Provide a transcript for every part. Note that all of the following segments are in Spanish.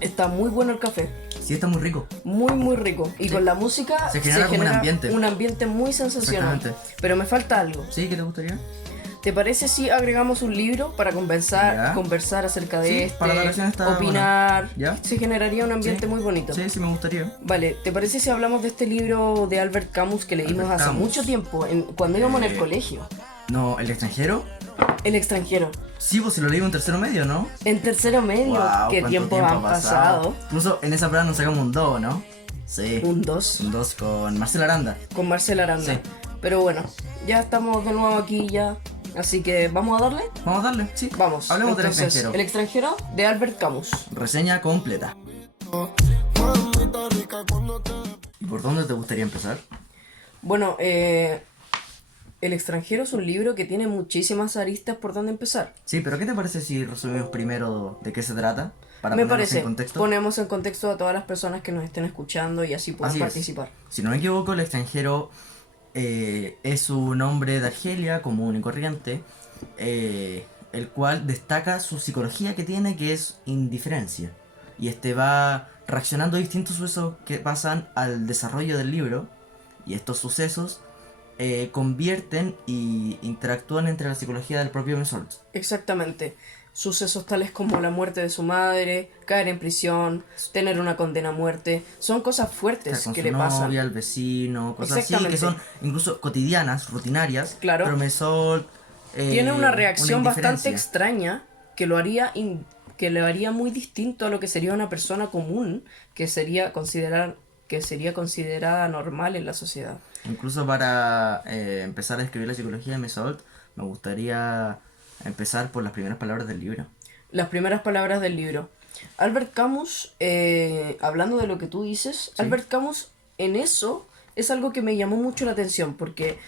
Está muy bueno el café. Sí, está muy rico. Muy, muy rico. Y Sí. con la música Se genera como un ambiente. un ambiente muy sensacional. Exactamente. Pero me falta algo. ¿Sí? ¿Qué te gustaría? ¿Te parece si agregamos un libro para Ya. conversar acerca de Sí, para la ocasión está opinar? bueno. ¿Ya? Se generaría un ambiente Sí. muy bonito. Sí, sí me gustaría. Vale, ¿te parece si hablamos de este libro de Albert Camus que leímos Albert hace Camus. mucho tiempo, cuando íbamos en el colegio? No, ¿El extranjero? El extranjero. Sí, pues si lo leí en tercero medio, ¿no? En tercero medio. Guau, ¿Qué ¿cuánto tiempo han ha pasado? Incluso en esa prueba nos sacamos un 2, ¿no? Sí. Un 2 Un 2 con Marcela Aranda. con Marcela Aranda. Sí. Pero bueno, ya estamos de nuevo aquí ya. Así que, ¿vamos a darle? Vamos a darle, sí. Vamos. Hablemos del Entonces, extranjero. El extranjero de Albert Camus. Reseña completa. ¿Y por dónde te gustaría empezar? Bueno, El extranjero es un libro que tiene muchísimas aristas por donde empezar. Sí, pero ¿qué te parece si resumimos primero de qué se trata? Para Me ponernos parece, en contexto. ponemos en contexto a todas las personas que nos estén escuchando y así puedan Así es. participar. Si no me equivoco, el extranjero es un hombre de Argelia común y corriente, el cual destaca su psicología que tiene, que es indiferencia. Y va reaccionando a distintos sucesos que pasan al desarrollo del libro. Y estos sucesos convierten y interactúan entre la psicología del propio Mesolt. Exactamente. Sucesos tales como la muerte de su madre, caer en prisión, tener una condena a muerte, son cosas fuertes Con que su le novia, pasan. el vecino, cosas así Exactamente. que son incluso cotidianas, rutinarias. Claro. Pero Mesolt Tiene una reacción bastante indiferencia. extraña que lo haría muy distinto a lo que sería una persona común que sería considerada normal en la sociedad. Incluso para empezar a escribir la psicología de Mesolt, me gustaría empezar por las primeras palabras del libro. Las primeras palabras del libro. Albert Camus, hablando de lo que tú dices, Sí. Albert Camus en eso es algo que me llamó mucho la atención porque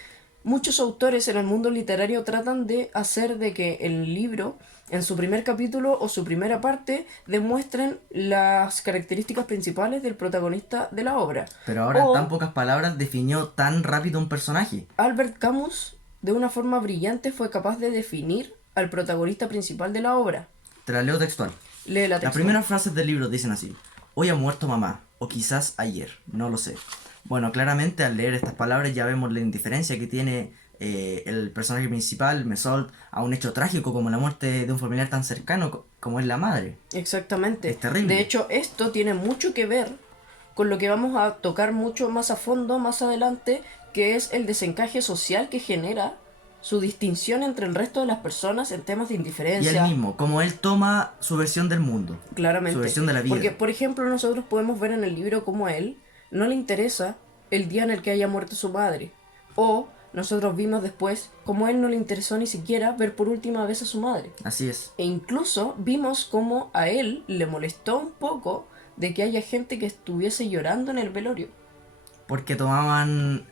muchos autores en el mundo literario tratan de hacer de que el libro, en su primer capítulo o su primera parte, demuestren las características principales del protagonista de la obra. Pero ahora, O en tan pocas palabras, definió tan rápido un personaje. Albert Camus, de una forma brillante, fue capaz de definir al protagonista principal de la obra. Te la leo textual. Lee la Las textual. primeras frases del libro dicen así: hoy ha muerto mamá, o quizás ayer, no lo sé. Bueno, claramente al leer estas palabras ya vemos la indiferencia que tiene el personaje principal, Mesolt, a un hecho trágico como la muerte de un familiar tan cercano como es la madre. Exactamente. Es terrible. De hecho, esto tiene mucho que ver con lo que vamos a tocar mucho más a fondo más adelante, que es el desencaje social que genera su distinción entre el resto de las personas en temas de Y indiferencia. él mismo, como él toma su versión del mundo. Claramente. Su versión de la vida. Porque, por ejemplo, nosotros podemos ver en el libro cómo a él no le interesa el día en el que haya muerto su madre. O nosotros vimos después cómo a él no le interesó ni siquiera ver por última vez a su madre. Así es. E incluso vimos cómo a él le molestó un poco de que haya gente que estuviese llorando en el velorio. Porque tomaban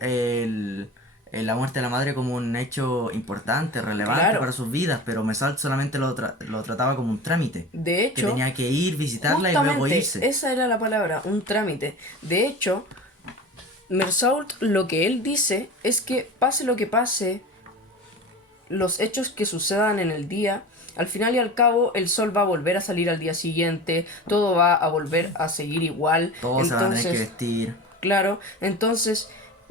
la muerte de la madre como un hecho importante, relevante Claro. para sus vidas, pero Mesolt solamente lo trataba como un trámite. De Que hecho, tenía que ir, visitarla y luego justamente irse. esa era la palabra, un trámite. De hecho, Meursault lo que él dice es que pase lo que pase, los hechos que sucedan en el día, al final y al cabo el sol va a volver a salir al día siguiente, todo va a volver a seguir igual. Todos se van a tener que vestir. Claro, entonces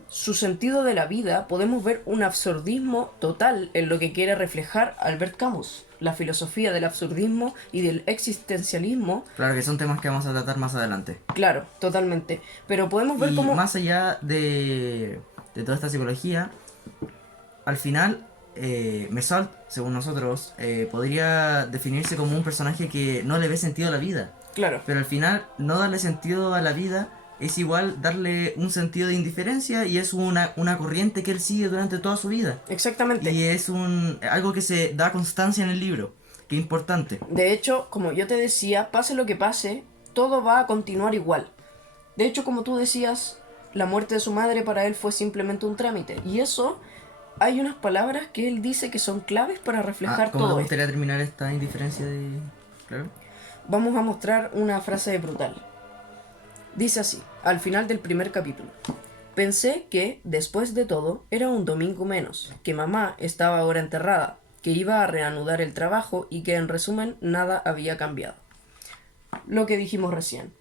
su sentido de la vida, podemos ver un absurdismo total en lo que quiere reflejar Albert Camus. La filosofía del absurdismo y del existencialismo, Claro que son temas que vamos a tratar más adelante. claro, totalmente. Pero podemos ver Y cómo... más allá de toda esta psicología, al final, Mesolt, según nosotros, podría definirse como un personaje que no le ve sentido a la vida. Claro, Pero al final, no darle sentido a la vida es igual darle un sentido de indiferencia, y es una corriente que él sigue durante toda su vida. exactamente. Y es algo que se da constancia en el libro, que es importante. De hecho, como yo te decía, pase lo que pase, todo va a continuar igual. De hecho, como tú decías, la muerte de su madre para él fue simplemente un trámite. Y eso, hay unas palabras que él dice que son claves para reflejar ¿Cómo te todo esto. gustaría terminar esta indiferencia de...? Claro. Vamos a mostrar una frase brutal. Dice así, al final del primer capítulo. Pensé que, después de todo, era un domingo menos, que mamá estaba ahora enterrada, que iba a reanudar el trabajo y que, en resumen, nada había cambiado. lo que dijimos recién.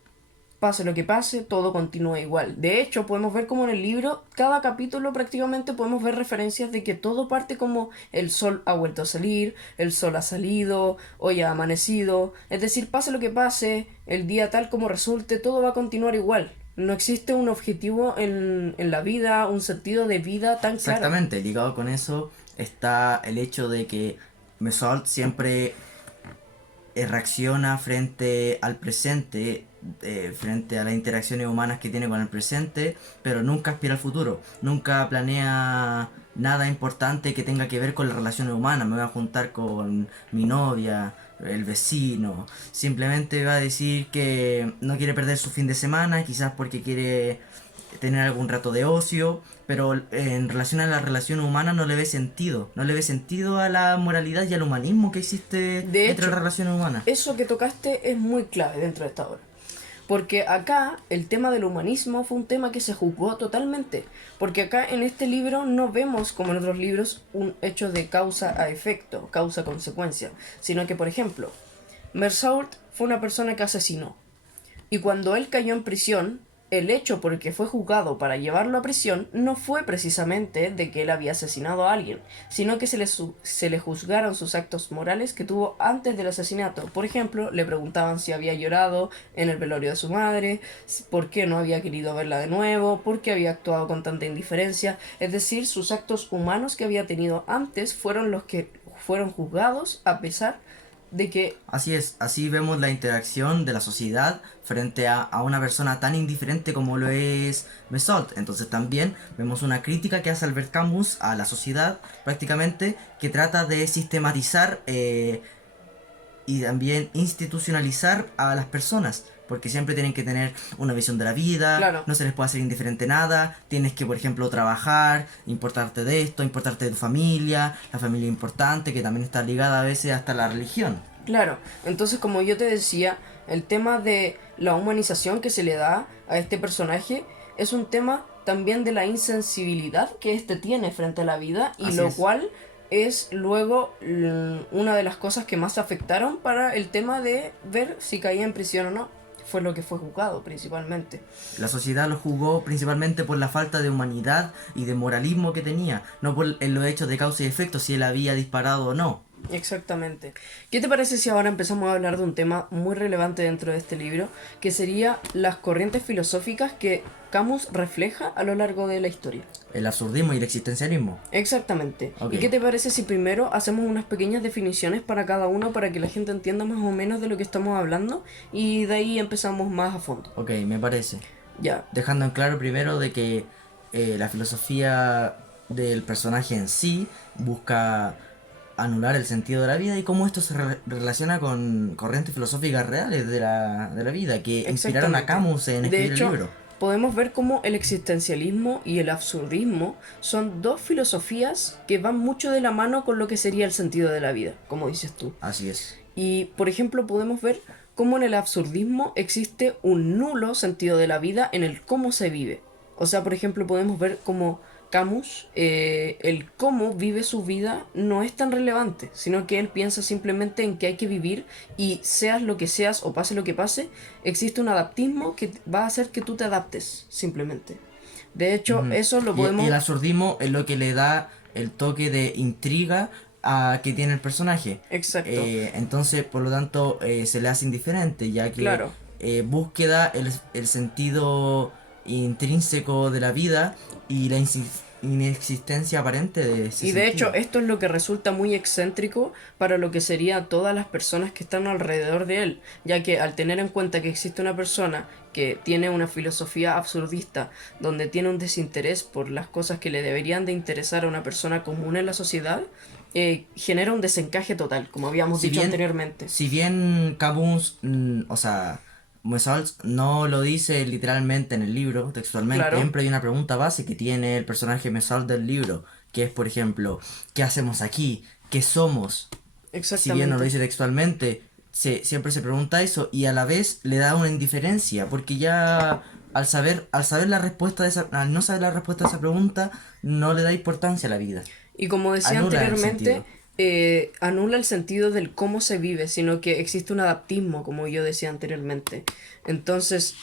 Pase lo que pase, todo continúa igual. De hecho, podemos ver como en el libro, cada capítulo prácticamente podemos ver referencias de que todo parte como el sol ha vuelto a salir, el sol ha salido, hoy ha amanecido. Es decir, pase lo que pase, el día tal como resulte, todo va a continuar igual. No existe un objetivo en la vida, un sentido de vida tan claro. Exactamente, ligado con eso está el hecho de que Mesault siempre reacciona frente al presente, frente a las interacciones humanas que tiene con el presente, pero nunca aspira al futuro, nunca planea nada importante que tenga que ver con las relaciones humanas. Me voy a juntar con mi novia, el vecino. Simplemente va a decir que no quiere perder su fin de semana, quizás porque quiere tener algún rato de ocio, pero en relación a la relación humana no le ve sentido, no le ve sentido a la moralidad y al humanismo que existe De entre hecho, las relaciones humanas. eso que tocaste es muy clave dentro de esta obra. Porque acá el tema del humanismo fue un tema que se juzgó totalmente. Porque acá en este libro no vemos, como en otros libros, un hecho de causa a efecto, causa-consecuencia. Sino que, por ejemplo, Mersault fue una persona que asesinó. Y cuando él cayó en prisión, el hecho por el que fue juzgado para llevarlo a prisión no fue precisamente de que él había asesinado a alguien, sino que se le juzgaron sus actos morales que tuvo antes del asesinato. Por ejemplo, le preguntaban si había llorado en el velorio de su madre, por qué no había querido verla de nuevo, por qué había actuado con tanta indiferencia. Es decir, sus actos humanos que había tenido antes fueron los que fueron juzgados a pesar de que... Así es, así vemos la interacción de la sociedad frente a una persona tan indiferente como lo es Mesault. Entonces también vemos una crítica que hace Albert Camus a la sociedad, prácticamente, que trata de sistematizar y también institucionalizar a las personas. Porque siempre tienen que tener una visión de la vida, Claro. no se les puede hacer indiferente nada, tienes que, por ejemplo, trabajar, importarte de esto, importarte de tu familia, la familia importante, que también está ligada a veces hasta la religión. Claro, entonces como yo te decía, el tema de la humanización que se le da a este personaje es un tema también de la insensibilidad que éste tiene frente a la vida y Así lo es. cual es luego una de las cosas que más afectaron para el tema de ver si caía en prisión o no. Fue lo que fue juzgado principalmente. La sociedad lo juzgó principalmente por la falta de humanidad y de moralismo que tenía, no por los hechos de causa y efecto, si él había disparado o no. Exactamente. ¿Qué te parece si ahora empezamos a hablar de un tema muy relevante dentro de este libro, que sería las corrientes filosóficas que Camus refleja a lo largo de la historia? El absurdismo y el existencialismo. Exactamente. Ok. ¿Y qué te parece si primero hacemos unas pequeñas definiciones para cada uno para que la gente entienda más o menos de lo que estamos hablando y de ahí empezamos más a fondo? Ok, me parece. Ya, Dejando en claro primero de que la filosofía del personaje en sí busca anular el sentido de la vida y cómo esto se relaciona con corrientes filosóficas reales de la vida que inspiraron a exactamente. Camus en De escribir hecho, el libro. podemos ver cómo el existencialismo y el absurdismo son dos filosofías que van mucho de la mano con lo que sería el sentido de la vida, como dices tú. Así es. Y, por ejemplo, podemos ver cómo en el absurdismo existe un nulo sentido de la vida en el cómo se vive. O sea, por ejemplo, podemos ver cómo Camus, el cómo vive su vida no es tan relevante, sino que él piensa simplemente en que hay que vivir y seas lo que seas o pase lo que pase, existe un adaptismo que va a hacer que tú te adaptes, simplemente. De hecho, Ujú. eso lo Y podemos... el absurdismo es lo que le da el toque de intriga a que tiene el personaje. Exacto, Entonces, por lo tanto, se le hace indiferente, ya que claro. búsqueda el sentido intrínseco de la vida y la inexistencia aparente de ese Y de sentido. hecho, esto es lo que resulta muy excéntrico para lo que serían todas las personas que están alrededor de él, ya que al tener en cuenta que existe una persona que tiene una filosofía absurdista, donde tiene un desinterés por las cosas que le deberían de interesar a una persona común en la sociedad, genera un desencaje total, como habíamos Si dicho bien, anteriormente. si bien Camus, o sea, Moesault no lo dice literalmente en el libro, textualmente, Claro, siempre hay una pregunta base que tiene el personaje Moesault del libro, que es, por ejemplo, ¿qué hacemos aquí? ¿Qué somos? Si bien no lo exactamente. dice textualmente, siempre se pregunta eso y a la vez le da una indiferencia, porque ya al saber la respuesta de esa, al no saber la respuesta a esa pregunta, no le da importancia a la vida, Y como decía anula el anteriormente, sentido. anula el sentido del cómo se vive, sino que existe un adaptismo, como yo decía anteriormente. Entonces,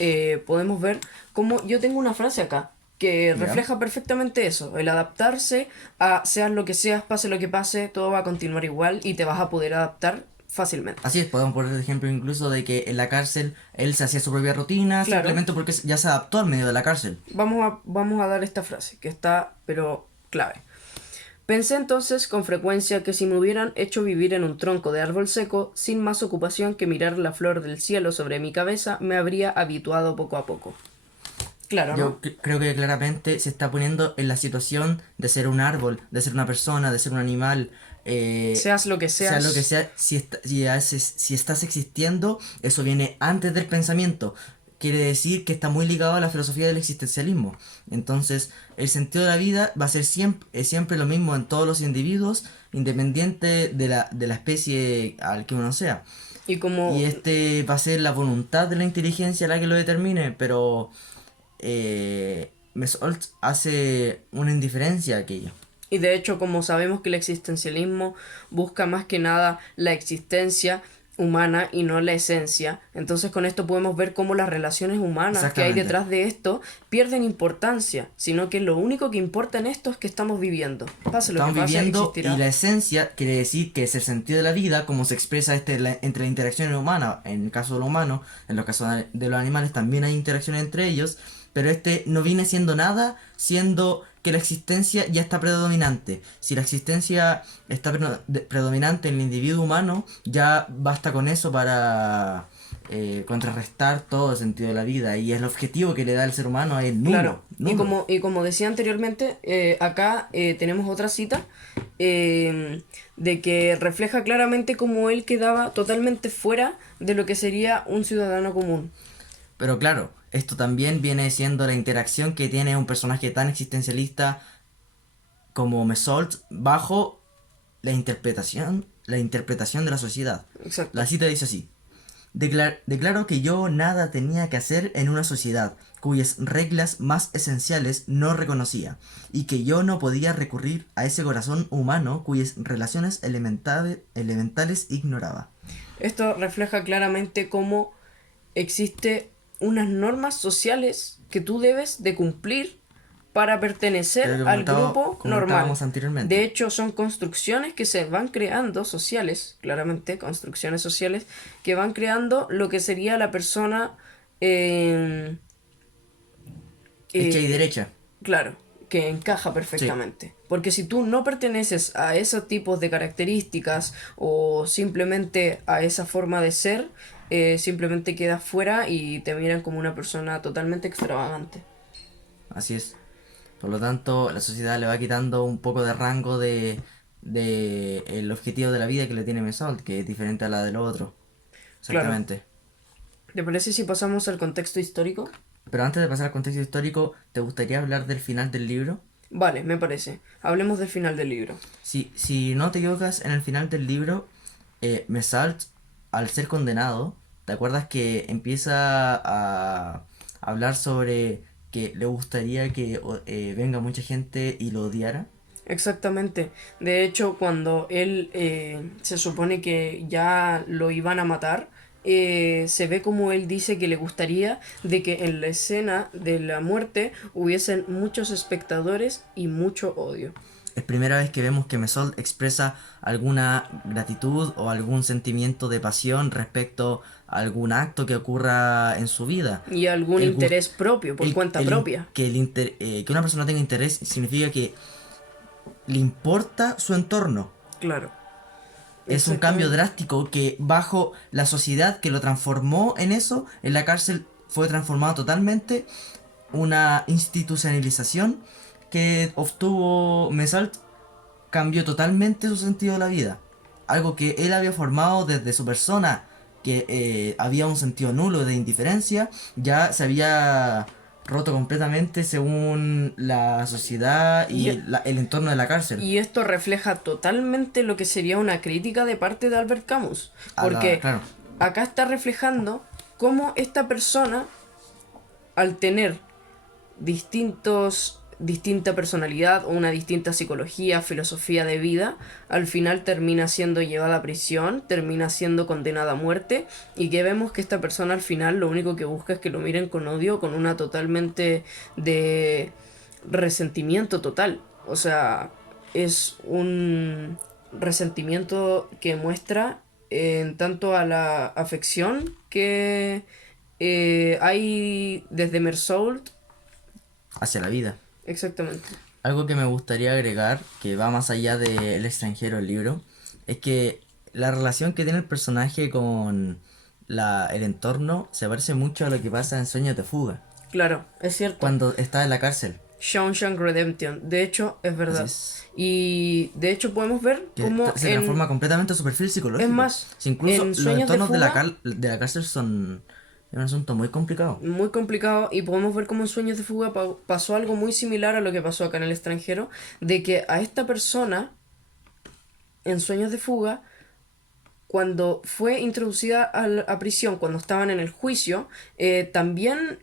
podemos ver cómo yo tengo una frase acá que ¿Ya? refleja perfectamente eso, el adaptarse a seas lo que seas, pase lo que pase, todo va a continuar igual y te vas a poder adaptar fácilmente. Así es, podemos poner el ejemplo incluso de que en la cárcel él se hacía su propia rutina Claro, simplemente porque ya se adaptó al medio de la cárcel. vamos a dar esta frase, que está, pero clave. Pensé entonces con frecuencia que si me hubieran hecho vivir en un tronco de árbol seco, sin más ocupación que mirar la flor del cielo sobre mi cabeza, me habría habituado poco a poco. Claro, ¿no? Creo que claramente se está poniendo en la situación de ser un árbol, de ser una persona, de ser un animal, Seas lo que sea lo que seas, sea, si estás existiendo, eso viene antes del pensamiento. Quiere decir que está muy ligado a la filosofía del existencialismo. Entonces, el sentido de la vida va a ser siempre lo mismo en todos los individuos, independiente de la especie al que uno sea. y Y como este va a ser la voluntad de la inteligencia la que lo determine, pero Mesolt hace una indiferencia a aquello. Y de hecho, como sabemos que el existencialismo busca más que nada la existencia humana y no la esencia, entonces con esto podemos ver cómo las relaciones humanas que hay Exactamente. detrás de esto pierden importancia, sino que lo único que importa en esto es que estamos viviendo. Pase lo que Estamos pase, viviendo y existirá. la esencia quiere decir que es el sentido de la vida, como se expresa entre la interacción humana. En el caso de lo humano, en los casos de los animales también hay interacción entre ellos, pero este no viene siendo nada, siendo que la existencia ya está predominante. Si la existencia está predominante en el individuo humano, ya basta con eso para contrarrestar todo el sentido de la vida. Y el objetivo que le da el ser humano es Claro, nulo, nulo. y como decía anteriormente, acá tenemos otra cita de que refleja claramente cómo él quedaba totalmente fuera de lo que sería un ciudadano común. Pero claro, esto también viene siendo la interacción que tiene un personaje tan existencialista como Mesolt bajo la interpretación de la sociedad. La Exacto. cita dice así: Declaro que yo nada tenía que hacer en una sociedad cuyas reglas más esenciales no reconocía, y que yo no podía recurrir a ese corazón humano cuyas relaciones elementales ignoraba. Esto refleja claramente cómo existe unas normas sociales que tú debes de cumplir para Creo pertenecer que al grupo normal. comentábamos De anteriormente. hecho, son construcciones que se van creando sociales, claramente, construcciones sociales que van creando lo que sería la persona, eh, Hecha y eh, derecha. claro, que encaja Sí. perfectamente. Porque si tú no perteneces a esos tipos de características o simplemente a esa forma de ser, simplemente quedas fuera y te miran como una persona totalmente extravagante. Así es. Por lo tanto, la sociedad le va quitando un poco de rango de el objetivo de la vida que le tiene Mesolt, que es diferente a la del otro. Claro. Exactamente. ¿Te parece si pasamos al contexto histórico? Pero antes de pasar al contexto histórico, ¿te gustaría hablar del final del libro? Vale, me parece. Hablemos del final del libro. Si no te equivocas, en el final del libro, Mesolt, al ser condenado, ¿te acuerdas que empieza a hablar sobre que le gustaría que venga mucha gente y lo odiara? Exactamente. De hecho, cuando él se supone que ya lo iban a matar, se ve como él dice que le gustaría de que en la escena de la muerte hubiesen muchos espectadores y mucho odio. Es primera vez que vemos que Mesold expresa alguna gratitud o algún sentimiento de pasión respecto a algún acto que ocurra en su vida. Y algún El gust- interés propio, por cuenta propia. que una persona tenga interés significa que le importa su entorno. Claro, Es un cambio exactamente. drástico que bajo la sociedad que lo transformó en eso, en la cárcel fue transformado totalmente, una institucionalización que obtuvo Mesold cambió totalmente su sentido de la vida. Algo que él había formado desde su persona, que había un sentido nulo de indiferencia, ya se había roto completamente según la sociedad y Y, el entorno de la cárcel. y esto refleja totalmente lo que sería una crítica de parte de Albert Camus. Porque Claro, acá está reflejando cómo esta persona, al tener distintos distinta personalidad o una distinta psicología, filosofía de vida, al final termina siendo llevada a prisión, termina siendo condenada a muerte y que vemos que esta persona al final lo único que busca es que lo miren con odio, con una totalmente de resentimiento total. O sea, es un resentimiento que muestra en tanto a la afección que hay desde Mersault. Hacia la vida. Exactamente. Algo que me gustaría agregar, que va más allá de El extranjero, el libro, es que la relación que tiene el personaje con el entorno se parece mucho a lo que pasa en Sueños de Fuga, Claro, es cierto. cuando está en la cárcel. Shawshank Redemption. De hecho, es Así verdad. es. Y de hecho podemos ver Que cómo se transforma completamente en su perfil psicológico. Es más, Si incluso en los Sueños de entornos de Fuga, de la cárcel son es un asunto muy complicado. muy complicado, y podemos ver cómo en Sueños de Fuga pasó algo muy similar a lo que pasó acá en el extranjero, de que a esta persona, en Sueños de Fuga, cuando fue introducida a prisión, cuando estaban en el juicio, también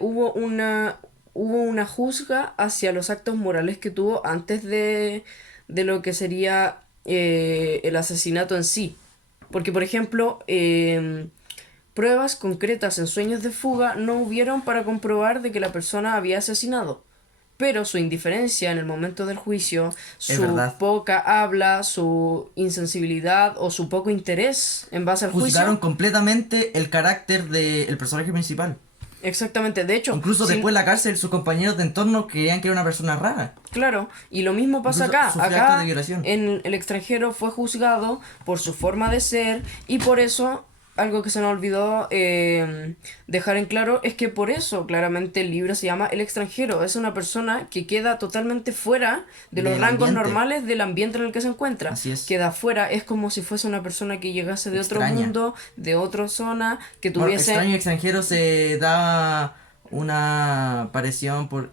hubo una juzga hacia los actos morales que tuvo antes de lo que sería el asesinato en sí. Porque, por ejemplo, pruebas concretas en Sueños de Fuga no hubieron para comprobar de que la persona había asesinado. Pero su indiferencia en el momento del juicio, Es su verdad. poca habla, su insensibilidad o su poco interés en base al Juzgaron juicio. completamente el carácter del personaje principal. Exactamente, de hecho, Incluso sin, después en la cárcel, sus compañeros de entorno creían que era una persona rara. claro, y lo mismo pasa Incluso acá. sufrió actos de Acá violación. en el extranjero fue juzgado por su forma de ser y por eso, algo que se nos olvidó dejar en claro, es que por eso claramente el libro se llama El extranjero. Es una persona que queda totalmente fuera de los Del rangos ambiente. normales del ambiente en el que se encuentra. Así es. Queda fuera, es como si fuese una persona que llegase de otro Extraña. mundo, de otra zona, que Bueno, tuviese... extraño y extranjero se da una aparición por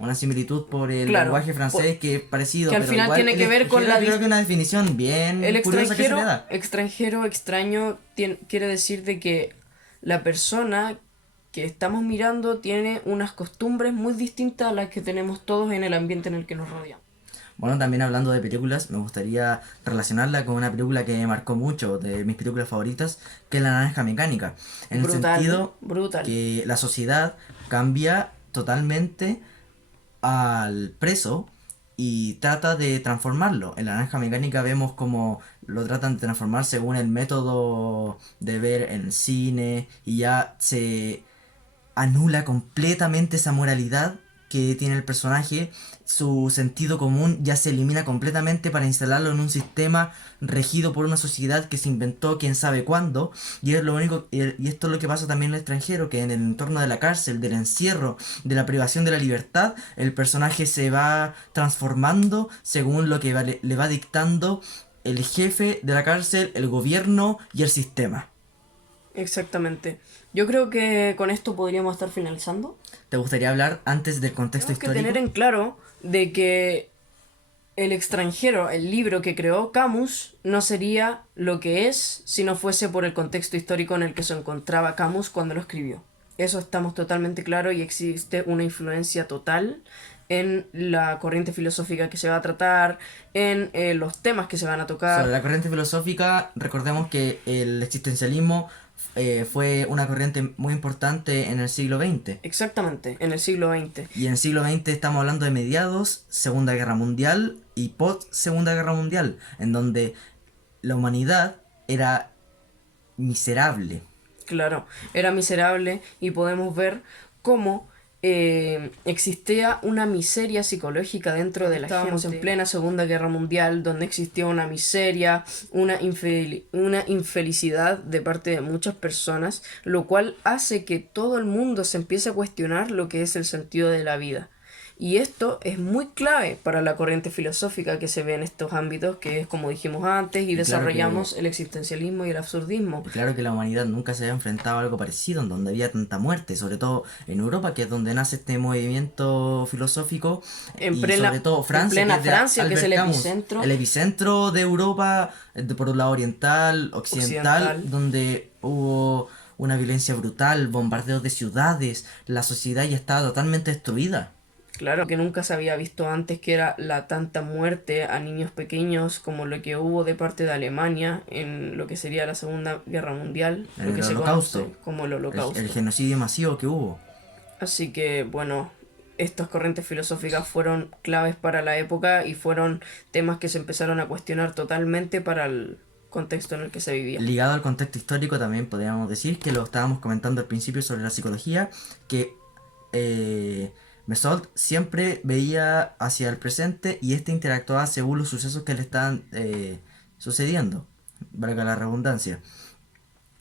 una similitud por el Claro, lenguaje francés que es parecido, que al pero final igual tiene el que ver con extranjero la creo que una definición bien el curiosa que se le da. extranjero, extraño, quiere decir de que la persona que estamos mirando tiene unas costumbres muy distintas a las que tenemos todos en el ambiente en el que nos rodeamos. Bueno, también hablando de películas, me gustaría relacionarla con una película que me marcó mucho, de mis películas favoritas, que es La Naranja Mecánica. En el Brutal, sentido brutal. que la sociedad cambia totalmente al preso y trata de transformarlo. En La Naranja Mecánica vemos como lo tratan de transformar según el método de ver en cine y ya se anula completamente esa moralidad que tiene el personaje, su sentido común ya se elimina completamente para instalarlo en un sistema regido por una sociedad que se inventó quién sabe cuándo, y es lo único y esto es lo que pasa también en el extranjero, que en el entorno de la cárcel, del encierro, de la privación de la libertad, el personaje se va transformando según lo que le va dictando el jefe de la cárcel, el gobierno y el sistema. Exactamente. Yo creo que con esto podríamos estar finalizando. ¿Te gustaría hablar antes del contexto Tenemos que histórico? tener en claro de que El extranjero, el libro que creó Camus, no sería lo que es si no fuese por el contexto histórico en el que se encontraba Camus cuando lo escribió. Eso estamos totalmente claros y existe una influencia total en la corriente filosófica que se va a tratar, en los temas que se van a tocar. Sobre la corriente filosófica, recordemos que el existencialismo fue una corriente muy importante en el siglo XX. Exactamente, en el siglo XX. Y en el siglo XX estamos hablando de mediados, Segunda Guerra Mundial y post Segunda Guerra Mundial, en donde la humanidad era miserable. Claro, era miserable y podemos ver cómo existía una miseria psicológica dentro de la Estábamos gente. En plena Segunda Guerra Mundial, donde existía una miseria, una infelicidad de parte de muchas personas, lo cual hace que todo el mundo se empiece a cuestionar lo que es el sentido de la vida. Y esto es muy clave para la corriente filosófica que se ve en estos ámbitos, que es como dijimos antes, y desarrollamos el existencialismo y el absurdismo. Y claro que la humanidad nunca se había enfrentado a algo parecido, en donde había tanta muerte, sobre todo en Europa, que es donde nace este movimiento filosófico, y sobre todo Francia, en plena que es, Francia, que es el Camus, epicentro. El epicentro de Europa, por un lado oriental, occidental, donde hubo una violencia brutal, bombardeos de ciudades, la sociedad ya estaba totalmente destruida. Claro, que nunca se había visto antes, que era la tanta muerte a niños pequeños como lo que hubo de parte de Alemania en lo que sería la Segunda Guerra Mundial, En lo que el se Holocausto. conoce como el Holocausto. El genocidio masivo que hubo. Así que, bueno, estas corrientes filosóficas fueron claves para la época y fueron temas que se empezaron a cuestionar totalmente para el contexto en el que se vivía. Ligado al contexto histórico también podríamos decir que lo estábamos comentando al principio sobre la psicología, que Mesold siempre veía hacia el presente y este interactuaba según los sucesos que le estaban sucediendo, valga la redundancia.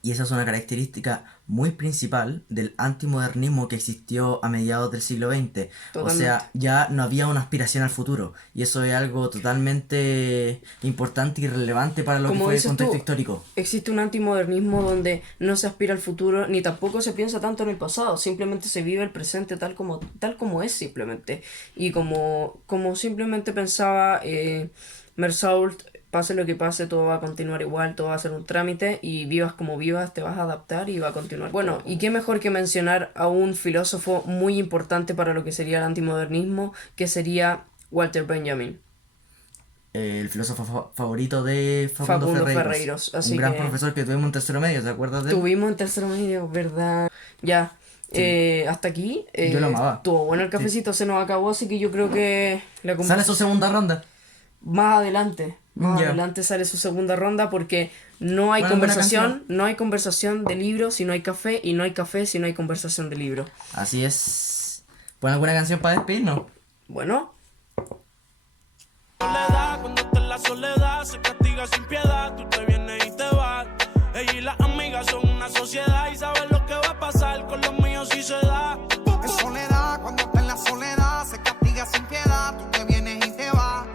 Y esa es una característica muy principal del antimodernismo que existió a mediados del siglo XX. O sea, ya no había una aspiración al futuro. Y eso es algo totalmente importante y relevante para lo que Como fue el dices contexto tú, histórico. existe un antimodernismo donde no se aspira al futuro ni tampoco se piensa tanto en el pasado, simplemente se vive el presente tal como es simplemente. Y como simplemente pensaba Mersault, pase lo que pase, todo va a continuar igual, todo va a ser un trámite y vivas como vivas, te vas a adaptar y va a continuar. Bueno, y qué mejor que mencionar a un filósofo muy importante para lo que sería el antimodernismo, que sería Walter Benjamin. El filósofo favorito de Facundo Facundo Ferreiros. Ferreiros, así Un gran que profesor que tuvimos en tercero medio, ¿te acuerdas de él? tuvimos en tercero medio, ¿verdad? Ya, hasta aquí. Yo lo amaba. Estuvo bueno el cafecito, se nos acabó, así que yo creo que la Sale su conversación segunda ronda. más adelante. Más Ya. adelante sale su segunda ronda porque no hay Bueno, buena conversación, no hay conversación de libro si no hay café y no hay café si no hay conversación de libro. Así es. ¿Pon alguna canción para despedirnos? Bueno, Soledad, cuando está en la soledad se castiga sin piedad, tú te vienes y te vas. Ella y las amigas son una sociedad y saben lo que va a pasar con los míos si se da. En soledad, cuando está en la soledad, se castiga sin piedad, tú te vienes y te vas.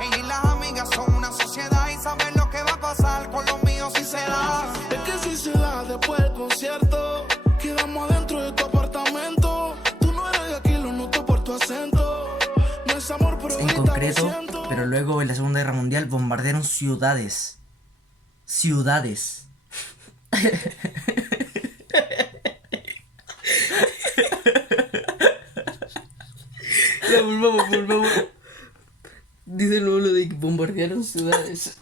Ella y las amigas son una sociedad y saben lo que va a pasar con los míos si se da. Es que si se da después del concierto, quedamos adentro de tu apartamento. Tú no eres de aquí, lo noto por tu acento. No es amor, pero En grita, concreto, lo siento. pero luego en la Segunda Guerra Mundial bombardearon ciudades. Ciudades. ya volvamos. Dice luego lo de que bombardearon ciudades.